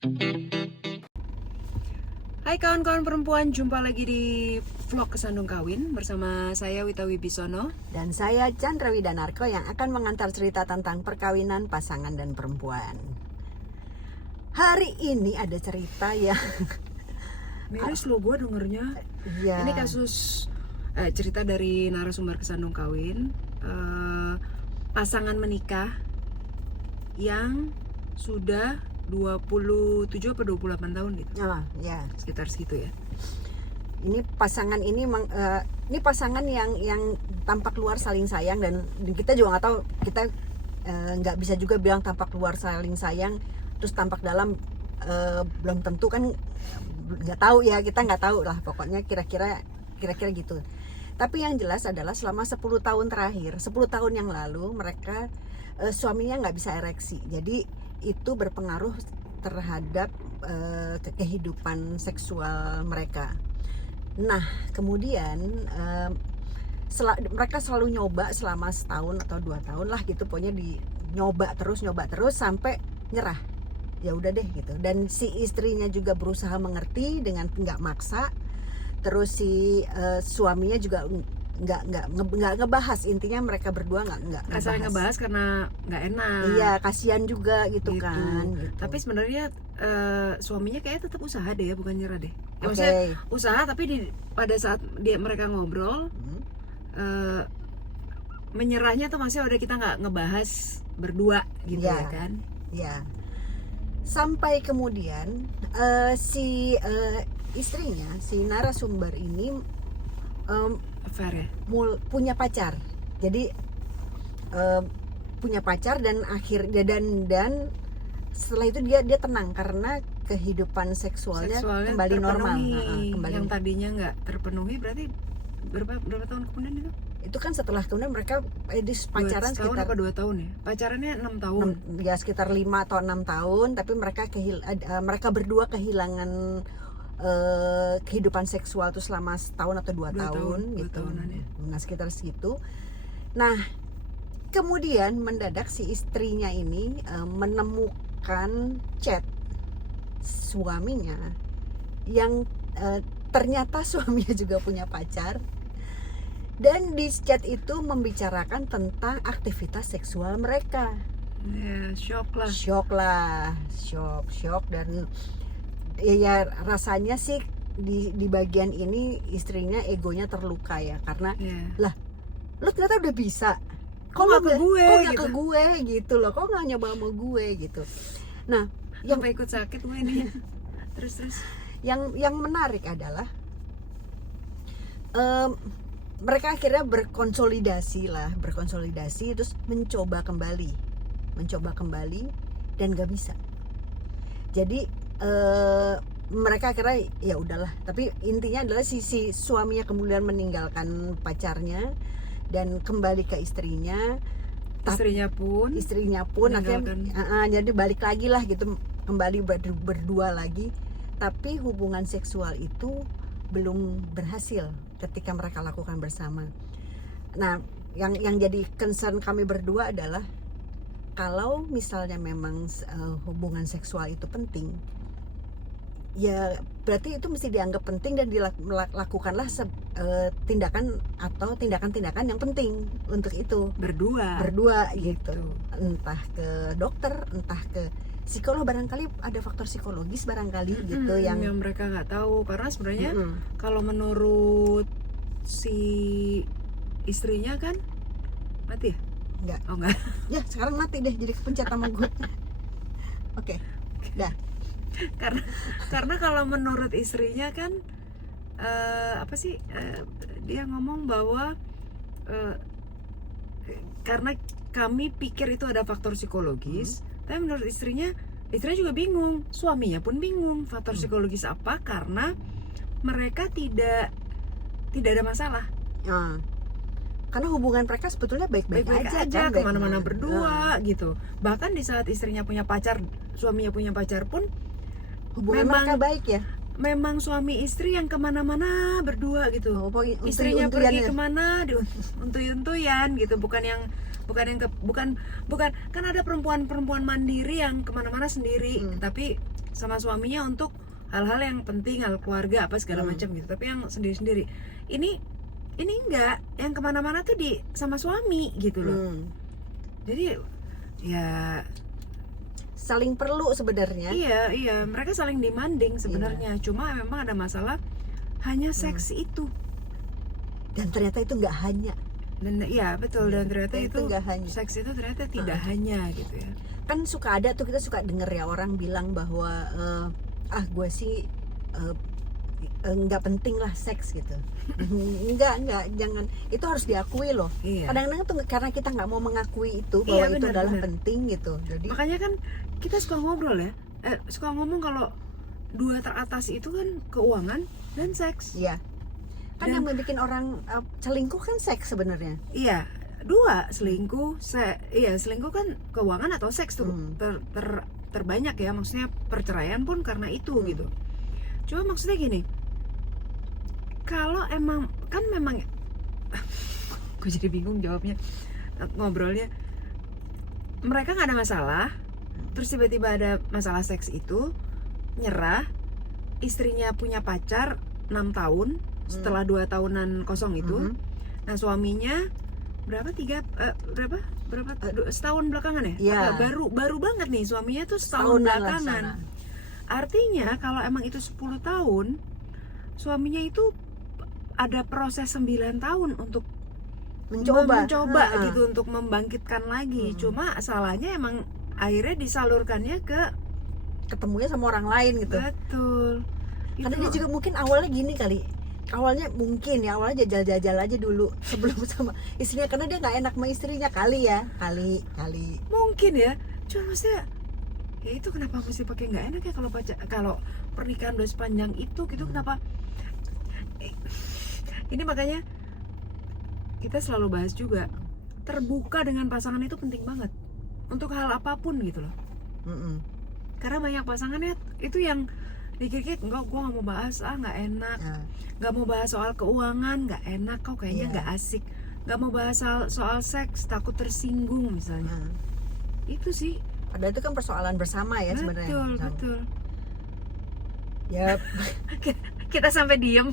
Hai kawan-kawan perempuan, jumpa lagi di vlog Kesandung Kawin bersama saya Wita Wibisono. Dan saya Chandra Widanarko yang akan mengantar cerita tentang perkawinan pasangan dan perempuan. Hari ini ada cerita yang Miris lo gue dengernya. ya, Ini kasus cerita dari narasumber Kesandung Kawin, pasangan menikah yang sudah 27 atau 28 tahun gitu. ya. Sekitar segitu ya. Ini pasangan ini pasangan yang tampak luar saling sayang, dan kita juga nggak tahu, kita nggak bisa juga bilang tampak luar saling sayang terus tampak dalam belum tentu kan, nggak tahu ya, kita nggak tahu lah, pokoknya kira-kira gitu. Tapi yang jelas adalah selama 10 tahun terakhir, 10 tahun yang lalu mereka suaminya nggak bisa ereksi, jadi itu berpengaruh terhadap kehidupan seksual mereka. Nah, kemudian mereka selalu nyoba selama setahun atau 2 tahun lah gitu, pokoknya nyoba terus sampai nyerah. Ya udah deh gitu. Dan si istrinya juga berusaha mengerti dengan nggak maksa. Terus si suaminya juga nggak ngebahas, intinya mereka berdua nggak Saling ngebahas karena nggak enak. Iya, kasihan juga gitu. Kan gitu. Tapi sebenarnya suaminya kayaknya tetap usaha deh ya, bukan nyerah deh. Ya, Oke. maksudnya usaha, tapi pada saat mereka ngobrol menyerahnya tuh masih udah kita nggak ngebahas berdua gitu ya kan. Ya. Sampai kemudian si istrinya, si narasumber ini Affair ya. punya pacar. Jadi punya pacar, dan akhirnya dan setelah itu dia tenang karena kehidupan seksualnya kembali normal. Kembali. Yang tadinya nggak terpenuhi berarti berapa tahun kemudian itu? Itu kan setelah kemudian mereka pacaran sekitar 2 tahun ya. Pacarannya 6 tahun. Ya sekitar 5 atau 6 tahun, tapi mereka berdua kehilangan kehidupan seksual tuh selama setahun atau 2 tahun gitu. Ya. Nah, sekitar segitu. Nah, kemudian mendadak si istrinya ini menemukan chat suaminya yang ternyata suaminya juga punya pacar. Dan di chat itu membicarakan tentang aktivitas seksual mereka. Ya, shock Dan ya rasanya sih di bagian ini istrinya egonya terluka ya, karena lah, lo ternyata udah bisa, kok nggak ke gue gitu loh, kok nggak nyoba sama gue gitu. Nah, yang ikut sakit gue ini. terus yang menarik adalah mereka akhirnya berkonsolidasi terus mencoba kembali dan gak bisa. Jadi mereka akhirnya ya udahlah, tapi intinya adalah si suaminya kemudian meninggalkan pacarnya dan kembali ke istrinya pun akhirnya jadi balik lagi lah gitu, kembali berdua lagi, tapi hubungan seksual itu belum berhasil ketika mereka lakukan bersama. Nah, yang jadi concern kami berdua adalah kalau misalnya memang hubungan seksual itu penting, ya berarti itu mesti dianggap penting dan dilakukanlah tindakan-tindakan yang penting untuk itu berdua gitu. Entah ke dokter, entah ke psikolog, barangkali ada faktor psikologis barangkali gitu yang mereka nggak tahu, karena sebenarnya kalau menurut si istrinya kan mati ya? Enggak. Ya sekarang mati deh, jadi kepencet sama gue. Oke. Dah. Karena kalau menurut istrinya kan dia ngomong bahwa karena kami pikir itu ada faktor psikologis, tapi menurut istrinya juga bingung, suaminya pun bingung faktor psikologis apa, karena mereka tidak ada masalah. Karena hubungan mereka sebetulnya baik-baik aja kan, kemana-mana berdua gitu. Bahkan di saat istrinya punya pacar, suaminya punya pacar pun hubungan mereka baik ya. Memang suami istri yang kemana-mana berdua gitu. Istrinya pergi kemana diuntuy-untuyan gitu, bukan kan ada perempuan mandiri yang kemana-mana sendiri, tapi sama suaminya untuk hal-hal yang penting, hal keluarga apa segala macam gitu. Tapi yang sendiri-sendiri ini enggak, yang kemana-mana tuh sama suami gitu loh. Jadi ya saling perlu sebenarnya. Iya, mereka saling demanding sebenarnya. Cuma memang ada masalah hanya seks itu. Dan ternyata itu nggak hanya. Dan iya betul, dan ternyata itu nggak hanya. Seks itu ternyata tidak hanya gitu ya. Kan suka ada tuh, kita suka denger ya orang bilang bahwa gue sih nggak penting lah seks gitu. Enggak, jangan, itu harus diakui loh. Kadang-kadang tuh karena kita nggak mau mengakui itu bahwa itu adalah penting gitu. Jadi makanya kan kita suka ngobrol ya, suka ngomong kalau 2 teratas itu kan keuangan dan seks. Iya. Kan yang bikin orang selingkuh kan seks sebenarnya. Iya, 2 selingkuh, selingkuh kan keuangan atau seks tuh terbanyak ya, maksudnya perceraian pun karena itu gitu. Cuma maksudnya gini, kalau memang gue jadi bingung jawabnya, ngobrolnya, mereka nggak ada masalah, terus tiba-tiba ada masalah seks itu, nyerah, istrinya punya pacar 6 tahun setelah 2 tahunan kosong itu. Nah suaminya setahun belakangan ya? Baru banget nih suaminya tuh setahun belakangan. Artinya kalau emang itu 10 tahun, suaminya itu ada proses 9 tahun untuk mencoba gitu, untuk membangkitkan lagi. Cuma salahnya emang akhirnya disalurkannya ketemunya sama orang lain gitu. Betul. Karena dia juga mungkin awalnya gini kali. Awalnya jajal-jajal aja dulu sebelum sama istrinya, karena dia nggak enak sama istrinya kali. Mungkin ya. Cuma maksudnya ya itu kenapa mesti pakai nggak enak ya kalau pernikahan udah sepanjang itu gitu, kenapa? Ini makanya kita selalu bahas juga, terbuka dengan pasangan itu penting banget untuk hal apapun gitu loh. Karena banyak pasangannya itu yang dikit-dikit, enggak, gue nggak mau bahas, nggak enak, nggak mau bahas soal keuangan, nggak enak, kok kayaknya nggak asik, nggak mau bahas soal seks, takut tersinggung misalnya. Itu sih. Padahal itu kan persoalan bersama ya sebenarnya. Betul. Ya kita sampai diem.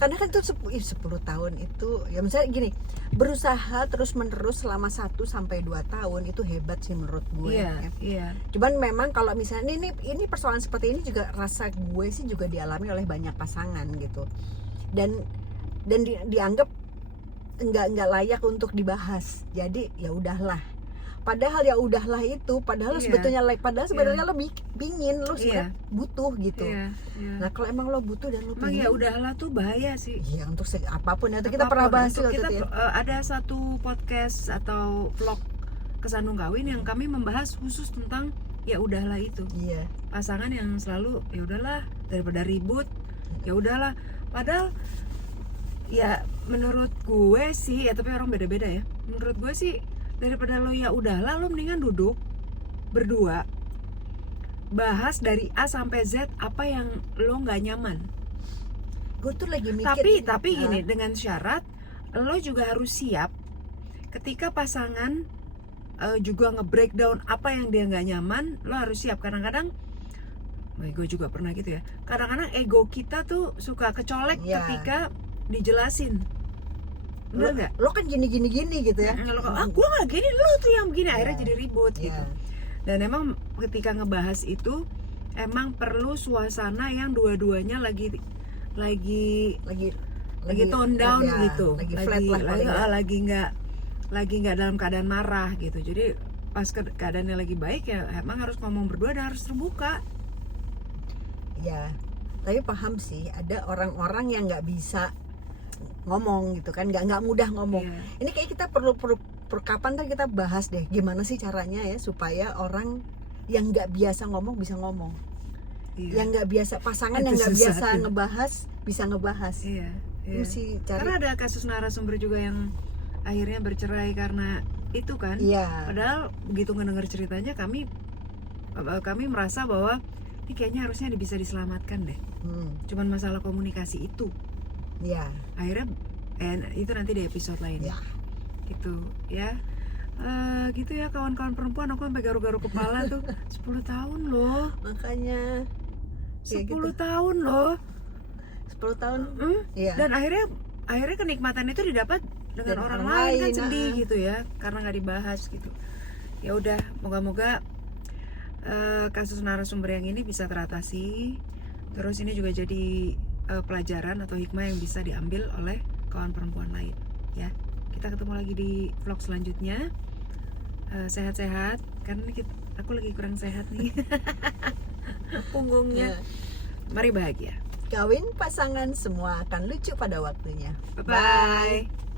Karena kan itu 10 tahun itu ya, misalnya gini, berusaha terus menerus selama 1-2 tahun itu hebat sih menurut gue. Iya. Cuman memang kalau misalnya ini persoalan seperti ini juga rasa gue sih juga dialami oleh banyak pasangan gitu. Dan dianggap nggak layak untuk dibahas. Jadi ya udahlah. Padahal ya udahlah itu, padahal sebetulnya lo pingin, lo sebenarnya butuh gitu. Nah kalau emang lo butuh dan lo pingin, ya udahlah tuh bahaya sih. Iya, untuk apapun itu kita pernah bahas juga kita ya. Ada satu podcast atau vlog Kesandung Kawin yang kami membahas khusus tentang ya udahlah itu. Pasangan yang selalu ya udahlah, daripada ribut, ya udahlah. Padahal ya menurut gue sih, ya tapi orang beda-beda ya. Menurut gue sih, daripada lo ya udahlah, lo mendingan duduk berdua, bahas dari A sampai Z apa yang lo nggak nyaman. Gue tuh lagi mikir. Tapi gini, dengan syarat lo juga harus siap ketika pasangan juga nge-breakdown apa yang dia nggak nyaman. Lo harus siap. Kadang-kadang, gue juga pernah gitu ya. Kadang-kadang ego kita tuh suka kecolek ketika dijelasin. Bener nggak? Lo kan gini gitu ya. Kalau gue nggak gini, lo tuh yang begini, akhirnya jadi ribut gitu. Dan emang ketika ngebahas itu emang perlu suasana yang dua-duanya lagi tone down gitu, lagi nggak dalam keadaan marah gitu. Jadi pas keadaannya lagi baik ya emang harus ngomong berdua dan harus terbuka. Ya, tapi paham sih ada orang-orang yang nggak bisa ngomong gitu kan, nggak mudah ngomong. Ini kayak kita perlu kapan kan kita bahas deh gimana sih caranya ya supaya orang yang nggak biasa ngomong bisa ngomong, yang nggak biasa, pasangan yang nggak biasa ngebahas bisa ngebahas. Mesti cari. Karena ada kasus narasumber juga yang akhirnya bercerai karena itu kan. Padahal begitu ngedenger ceritanya kami merasa bahwa ini kayaknya harusnya bisa diselamatkan deh. Cuman masalah komunikasi itu. Akhirnya itu nanti di episode lain. Gitu ya. gitu ya kawan-kawan perempuan, aku sampai garuk-garuk kepala tuh. 10 tahun loh. Makanya 10 ya gitu. tahun loh. 10 tahun. Iya. Dan akhirnya kenikmatan itu didapat dengan Dan orang orang lain kan lain, sedih gitu ya, karena nggak dibahas gitu. Ya udah, moga-moga kasus narasumber yang ini bisa teratasi. Terus ini juga jadi pelajaran atau hikmah yang bisa diambil oleh kawan perempuan lain ya. Kita ketemu lagi di vlog selanjutnya. Sehat-sehat, karena ini aku lagi kurang sehat nih. Punggungnya. Mari bahagia. Kawin pasangan semua akan lucu pada waktunya. Bye-bye.